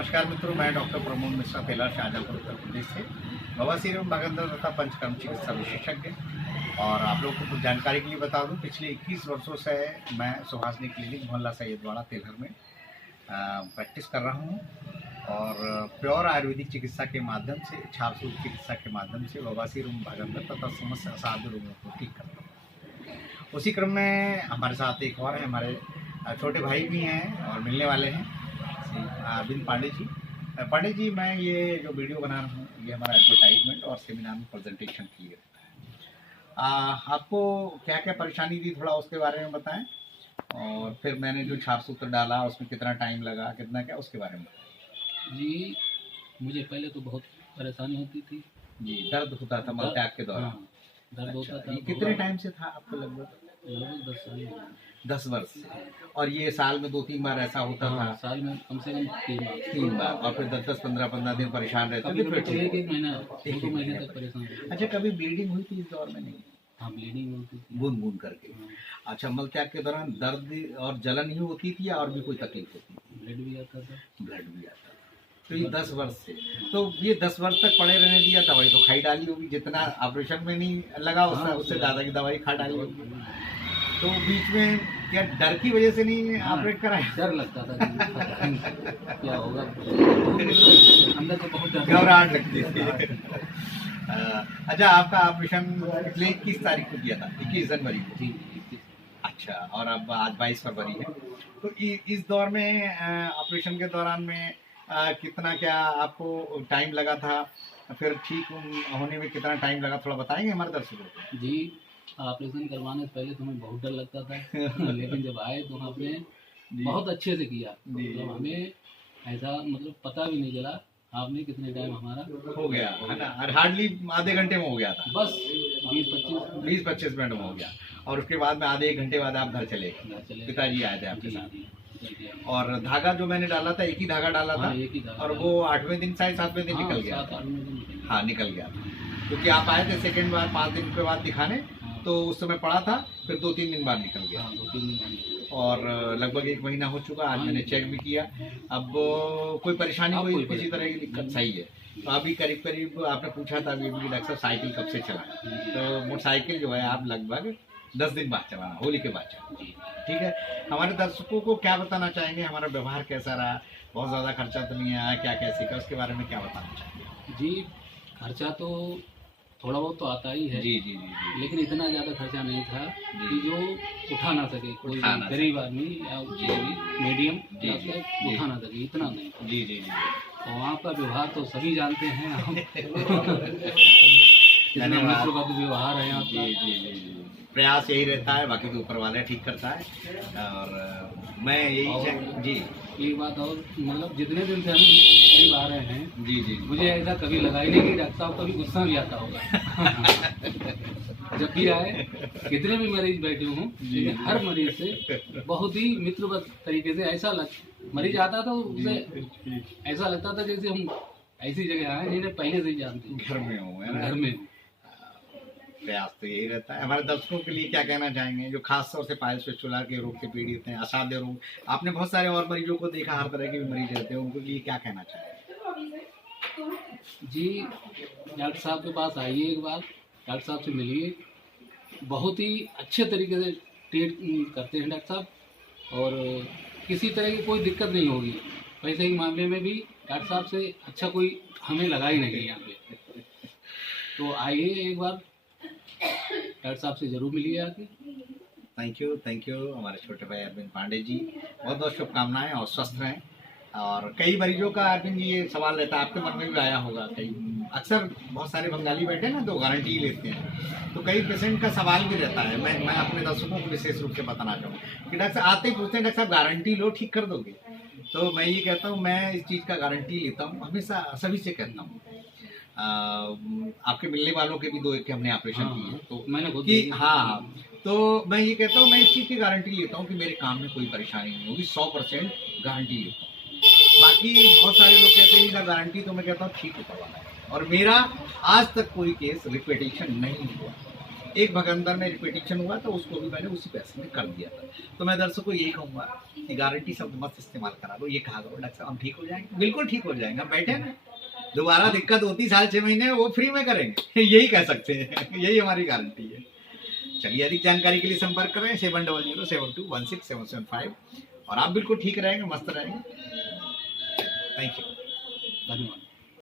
नमस्कार मित्रों, मैं डॉक्टर प्रमोद मिश्रा टेलर शाहजहाँपुर उत्तर प्रदेश से बवासीर एवं भागंदर तथा पंचकर्म चिकित्सा विशेषज्ञ। और आप लोगों को कुछ जानकारी के लिए बता दूं, पिछले 21 वर्षों से मैं सुहासिनी क्लिनिक मोहल्ला सैयदवाड़ा तेलहर में प्रैक्टिस कर रहा हूं और प्योर आयुर्वेदिक चिकित्सा के माध्यम से, छारसूत्र चिकित्सा के माध्यम से बवासीर एवं भागंदर तथा समस्त असाध्य रोगों को ठीक करता हूँ। उसी क्रम में हमारे साथ एक और है, हमारे छोटे भाई भी हैं और मिलने वाले हैं, अरविंद पांडे जी। पांडे जी, मैं ये जो वीडियो बना रहा हूँ ये हमारा एडवर्टाइजमेंट और सेमिनार में प्रेजेंटेशन के लिए रहता है। आपको क्या क्या परेशानी थी, थोड़ा उसके बारे में बताएं, और फिर मैंने जो छारसूत्र डाला उसमें कितना टाइम लगा, कितना क्या, उसके बारे में बताएं। जी, मुझे पहले तो बहुत परेशानी होती थी जी। दर्द होता था मलत्याग के दौरान? हाँ, दर्द होता था। ये कितने टाइम से था आपको? लगभग 10 साल। 10 वर्ष से। और ये साल में 2-3 बार ऐसा होता था? साल में कम से कम 3 बार। और फिर 10-10, 15-15 दिन परेशान रहते थे? फिर एक महीना 2 महीने तक परेशान। अच्छा, कभी ब्लीडिंग हुई थी इस दौर में? नहीं। हाँ, ब्लीडिंग होती थी बूंद बूंद करके। अच्छा, मलत्याग के दौरान दर्द और जलन ही होती थी या और भी कोई तकलीफ होती थी? ब्लड भी आता था। ब्लड भी आता था। तो ये 10 वर्ष से, तो ये 10 वर्ष तक पड़े रहने दिया, दवाई तो खाई डाली होगी, जितना ऑपरेशन में नहीं लगा उससे ज़्यादा की दवाई खा डाली होगी। तो बीच में क्या डर की वजह से नहीं ऑपरेट कराया? डर लगता था क्या होगा, अंदर तो बहुत घबराहट लगती थी। अच्छा, आपका ऑपरेशन पिछले 21 तारीख को किया था, 21 जनवरी को? जी। अच्छा, और अब आज 22 फरवरी है। तो इस दौर में ऑपरेशन के दौरान में कितना क्या आपको टाइम लगा था, फिर ठीक होने में कितना टाइम लगा, थोड़ा बताएंगे हमारे दर्शकों को? जी, ऑपरेशन करवाने से पहले तो हमें बहुत डर लगता था लेकिन जब आए तो आपने बहुत अच्छे से किया। मतलब हमें ऐसा पता भी नहीं चला आपने कितने टाइम हमारा हो गया है ना, और हार्डली आधे घंटे में हो गया था, बस 20-25 मिनट में हो गया। और उसके बाद में आधे 1 घंटे बाद आप घर चले गए, पिताजी आए थे आपके साथ। और धागा जो मैंने डाला था, एक ही धागा डाला था? एक ही धागा। और वो 8वें दिन शायद 7वें दिन निकल गया? हाँ, निकल गया था, क्योंकि आप आए थे सेकेंड बार 5 दिन के बाद दिखाने, तो उस समय पड़ा था, फिर 2-3 दिन बाद निकल गया। 2-3 दिन और लगभग 1 महीना हो चुका। आज मैंने चेक भी किया, अब कोई परेशानी, कोई किसी तरह की दिक्कत सही है। तो अभी करीब करीब आपने पूछा था अभी डॉक्टर साहब साइकिल कब से चला, तो मोटरसाइकिल जो है आप लगभग 10 दिन बाद चलाना, होली के बाद चलाना, ठीक है। हमारे दर्शकों को क्या बताना चाहेंगे, हमारा व्यवहार कैसा रहा, बहुत ज़्यादा खर्चा तो नहीं आया, क्या क्या सीखा, उसके बारे में क्या बताना चाहेंगे? जी, खर्चा तो थोड़ा बहुत तो आता ही है। जी जी जी जी। लेकिन इतना ज़्यादा खर्चा नहीं था कि जो उठा ना सके, कोई गरीब आदमी या मीडियम उठा ना सके, इतना नहीं। जी जी जी। और वहाँ का व्यवहार तो सभी जानते हैं हम कितना मित्रों का व्यवहार है यहाँ। जी जी जी। प्रयास यही रहता है, बाकी तो ऊपर वाले ठीक करता है। और मैं यही जी एक बात और, जितने दिन से हम करीब आ रहे हैं, जी जी, मुझे ऐसा कभी लगा ही नहीं कि डॉक्टर साहब कभी गुस्सा भी आता होगा जब भी आए, कितने भी मरीज बैठे हों, लेकिन हर मरीज से बहुत ही मित्रवत तरीके से ऐसा मरीज आता था, उसे ऐसा लगता था जैसे हम ऐसी जगह आए जिन्हें पहले से ही जानते, घर में हो, घर में। प्रयास तो यही रहता है। हमारे दर्शकों के लिए क्या कहना चाहेंगे जो खास तौर से पाइल्स फिस्टुला के रोग से पीड़ित हैं, असाध्य रोग, आपने बहुत सारे और मरीजों को देखा, हर तरह के भी मरीज रहते हैं, उनके लिए क्या कहना चाहेंगे? जी, डॉक्टर साहब के पास आइए, एक बार डॉक्टर साहब से मिलिए, बहुत ही अच्छे तरीके से ट्रीट करते हैं डॉक्टर साहब, और किसी तरह की कोई दिक्कत नहीं होगी। पैसे के मामले में भी डॉक्टर साहब से अच्छा कोई हमें लगा ही नहीं यहाँ पे। तो आइए एक बार, डॉक्टर साहब से जरूर मिलिए आके। थैंक यू हमारे छोटे भाई अरविंद पांडे जी, बहुत बहुत शुभकामनाएं और स्वस्थ रहें। और कई मरीजों का अरविंद जी ये सवाल रहता है, आपके मन में भी आया होगा, कई अक्सर बहुत सारे बंगाली बैठे ना तो गारंटी लेते हैं, तो कई पेशेंट का सवाल भी रहता है। मैं अपने दर्शकों को विशेष रूप से बताना चाहूँ कि डॉक्टर आते ही पूछते हैं, डॉक्टर साहब गारंटी लो, ठीक कर दोगे? तो मैं ये कहता हूँ, मैं इस चीज़ का गारंटी लेता हूँ, हमेशा सभी से कहता हूँ। आपके मिलने वालों के भी 2 एक के हमने ऑपरेशन किए हैं, तो मैंने खुद कि हाँ, तो मैं ये कहता हूँ, मैं इस चीज़ की गारंटी लेता हूँ कि मेरे काम में कोई परेशानी नहीं होगी, 100% गारंटी लेता हूँ। बाकी बहुत सारे लोग कहते हैं ना गारंटी, तो मैं कहता हूँ ठीक है करवाना है। और मेरा आज तक कोई केस रिपीटेशन नहीं हुआ, एक भगंदर में रिपीटिशन हुआ तो उसको भी मैंने उसी पैसे में कर दिया था। तो मैं दर्शकों को यही कहूँगा कि गारंटी शब्द मत इस्तेमाल करा लो। ये कहा करो डॉक्टर साहब हम ठीक हो जाएंगे, बिल्कुल ठीक हो जाएंगे, हम बैठे ना, दोबारा दिक्कत होती 6.5 महीने वो फ्री में करेंगे यही कह सकते हैं, यही हमारी गारंटी है। चलिए अधिक जानकारी के लिए संपर्क करें 7007216775 और आप बिल्कुल ठीक रहेंगे, मस्त रहेंगे। थैंक यू, धन्यवाद।